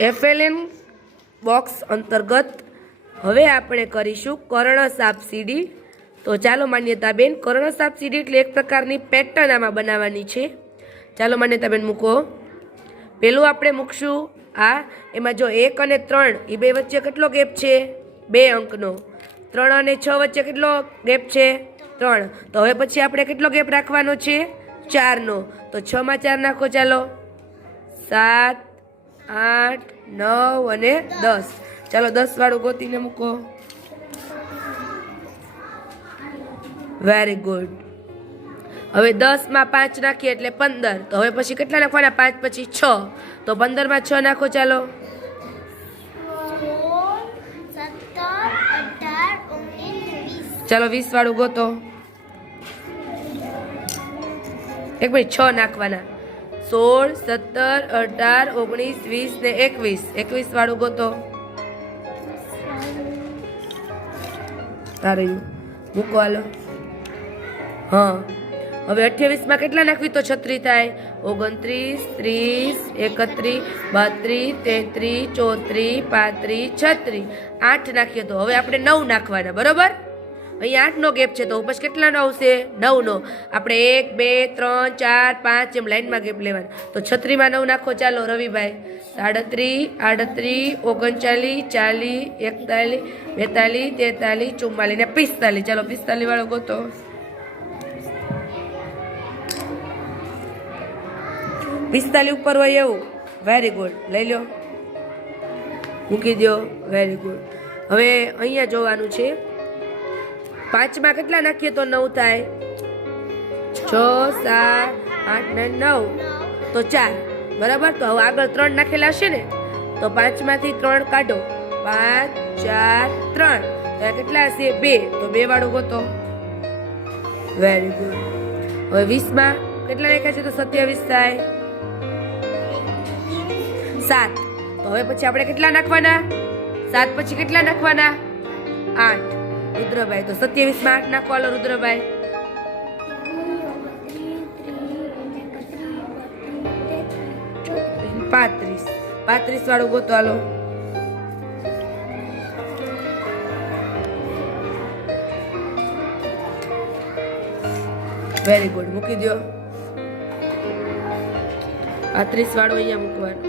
FLN box અંતર્ગત હવે આપણે કરીશું કર્ણ સાપ સીડી. તો ચાલો માન્યતાબેન કર્ણ સાપ સીડી એટલે એક પ્રકારની પેટર્ન આમાં બનાવવાની છે. ચાલો માન્યતાબેન મૂકો. પેલું આપણે મૂકશું આ. એમાં જો એક અને ત્રણ એ બે વચ્ચે કેટલો ગેપ છે? બે અંકનો. ત્રણ અને છ વચ્ચે કેટલો ગેપ છે? ત્રણ. તો હવે પછી આપણે કેટલો ગેપ રાખવાનો છે? ચારનો. તો છમાં ચાર નાખો ચાલો. સાત આઠ, નવ અને દસ. ચાલો દસ વાળું ગોતીને મૂકો. વેરી ગુડ હવે દસમાં પાંચ નાખીએ એટલે પંદર. તો હવે પછી કેટલા નાખવાના? પાંચ પછી છ. તો પંદરમાં છ નાખો ચાલો. ચાલો વીસ વાળું ગોતો. એક ભાઈ છ નાખવાના. સોળ, સત્તર, અઢાર, ઓગણીસ, વીસ ને એકવીસ. એકવીસ વાળું ગોતો. રહ્યું મૂકો હાલો. હા. હવે અઠ્યાવીસમાં કેટલા નાખવી તો છત્રી થાય? ઓગણત્રીસ, ત્રીસ, એકત્રીસ, બત્રીસ, તેત્રીસ, ચોત્રીસ, પાંત્રીસ, છત્રીસ. આઠ નાખીએ તો. હવે આપણે નવ નાખવાના. બરોબર? અહીંયા આઠનો ગેપ છે, તો પછી કેટલાનો આવશે? નવનો. આપણે એક, બે, ત્રણ, ચાર, પાંચ એમ લાઈનમાં ગેપ લેવાનો. તો છત્રીમાં નવ નાખો, ચાલો, રવિભાઈ. સાડત્રીસ આડત્રીસ ઓગણચાલીસ, ચાલીસ, એકતાલીસ, બેતાલીસ, તેતાલીસ, ચુમ્માલીસ ને પિસ્તાલીસ. ચાલો પિસ્તાલીસ વાળો ગોતો. પિસ્તાલીસ ઉપર હોય એવું? વેરી ગુડ લઈ લો મૂકી દો વેરી ગુડ હવે અહીંયા જોવાનું છે. પાંચમાં કેટલા નાખીએ તો નવ થાય? છ, સાત, આઠ ને નવ. તો ચાર. બરાબર? તો હવે આગળ ત્રણ નાખેલા હશે ને? તો પાંચમાંથી ત્રણ કાઢો. પાંચ, ચાર, ત્રણ. તો કેટલા હશે? બે. તો બે વાળો ગોતો. વેરી ગુડ હવે વીસમાં કેટલા નાખ્યા છે તો સત્યાવીસ થાય? સાત. તો હવે પછી આપણે કેટલા નાખવાના? સાત પછી કેટલા નાખવાના? આઠ. રુદ્રભાઈ તો સત્યાવીસ આઠ નાખો હાલો રુદ્રભાઈ. પાંત્રીસ. પાંત્રીસ વાળું ગોતો હાલો વેરી ગુડ મૂકી દો પાંત્રીસ વાળું અહીંયા મૂકવાનું.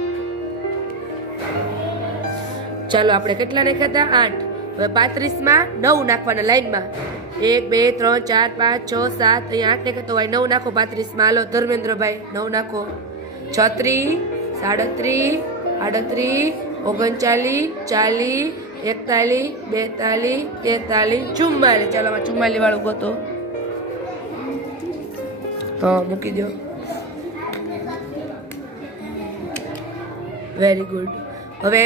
ચાલો, આપણે કેટલા નાખ્યા હતા? આઠ. હવે પાંત્રીસમાં નવ નાખવાના લાઈનમાં. એક, બે, ત્રણ, ચાર, પાંચ, છ, સાત અહીંયા આઠ નાખે તો ભાઈ નવ નાખો પાંત્રીસમાં. હાલો, ધર્મેન્દ્રભાઈ, નવ નાખો. છત્રીસ, સાડત્રીસ, આડત્રીસ, ઓગણચાલીસ, ચાલીસ, એકતાલીસ, બેતાલીસ, તેતાલીસ, ચુમ્માલીસ. ચાલો, આમાં ચુમ્માલીસ વાળો ગોતો હા મૂકી દો વેરી ગુડ હવે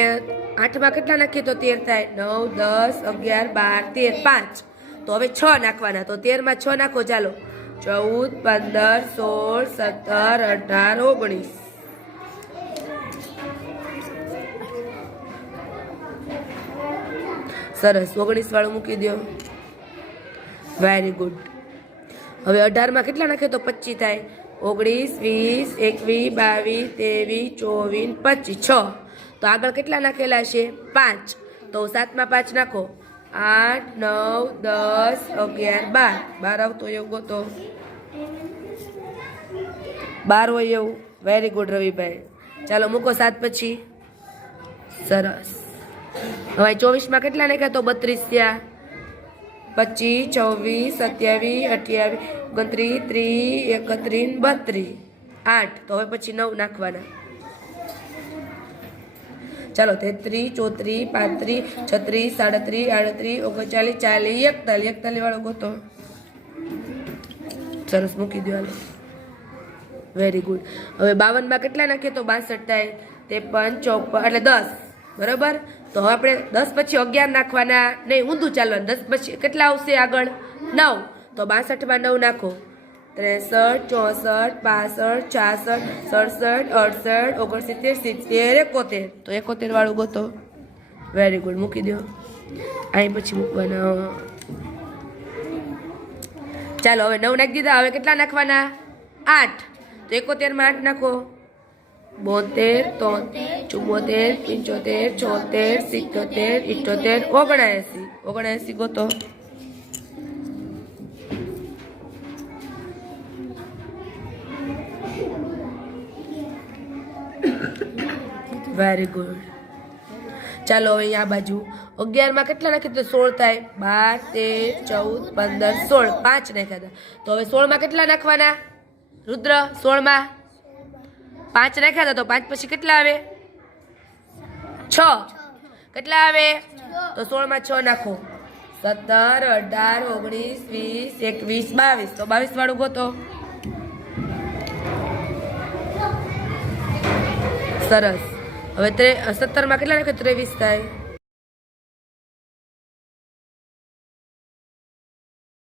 આઠમાં કેટલા નાખીએ તો તેર થાય? નવ, દસ, અગિયાર, બાર, તેર, પાંચ. તો હવે છ નાખવાના. તો તેરમાં છ નાખો, ચાલો. ચૌદ, પંદર, સોળ, સત્તર, અઢાર, ઓગણીસ. સરસ. ઓગણીસ વાળું મૂકી દો વેરી ગુડ હવે અઢારમાં કેટલા નાખે તો પચીસ થાય? ઓગણીસ, વીસ, એકવીસ, બાવીસ, ત્રેવીસ, ચોવીસ, પચીસ. છ. તો આગળ કેટલા નાખેલા છે? પાંચ. તો સાતમાં પાંચ નાખો. આઠ, નવ, દસ, અગિયાર, બાર. બાર આવતો એવું ગોતો. બાર હોય એવું. વેરી ગુડ રવિભાઈ. ચાલો, મૂકો સાત પછી. સરસ. હવે ચોવીસમાં કેટલા નાખ્યા તો? બત્રીસ થયા. પચીસ ચોવીસ સત્યાવીસ, અઠ્યાવીસ, ઓગણત્રીસ, ત્રીસ, એકત્રીસ, બત્રીસ. આઠ. તો હવે પછી નવ નાખવાના. ચાલો તેત્રીસ ચોત્રીસ પાંત્રીસ છત્રીસ સાડત્રીસ આડત્રીસ ઓગણચાલીસ, ચાલીસ, એકતાલીસ. એકતાલીસ વાળો ગોતો. સરસ મૂકી દો વેરી ગુડ હવે બાવનમાં કેટલા નાખીએ તો બાસઠ થાય. ત્રેપન, ચોપન, એટલે દસ. બરાબર? તો હવે આપણે દસ પછી અગિયાર નાખવાના. નહીં, ઊંધું ચાલવાનું. દસ પછી કેટલા આવશે આગળ? નવ. તો બાસઠમાં નવ નાખો. ત્રેસઠ, ચોસઠ પાસઠ છાસઠ, સડસઠ, અડસઠ, ઓગણસિત્તેર, સિત્તેર, એકોતેર. તો એકોતેર વાળું ગોતો. વેરી ગુડ મૂકી દો. અહીં પછી મૂકવાના. ચાલો, હવે નવ નાખી દીધા. હવે કેટલા નાખવાના? આઠ. તો એકોતેરમાં આઠ નાખો. બોતેર, તોતેર ચુમ્મોતેર પંચોતેર, છોતેર, સિત્તોતેર ઇઠોતેર ઓગણએંસી. ઓગણએંસી ગોતો. વેરી ગુડ ચાલો હવે આ બાજુ. અગિયારમાં કેટલા નાખી તો સોળ થાય? બાર, તેર, ચૌદ, પંદર, સોળ. પાંચ નાખ્યા હતા. તો હવે સોળમાં કેટલા નાખવાના? રુદ્ર, સોળમાં? પાંચ નાખ્યા હતા તો પાંચ પછી કેટલા આવે? છ. કેટલા આવે? તો સોળમાં છ નાખો. સત્તર, અઢાર, ઓગણીસ, વીસ, એકવીસ, બાવીસ. તો બાવીસ વાળું ગોતો. સરસ. હવે સત્તરમાં કેટલા નાખે ત્રેવીસ થાય.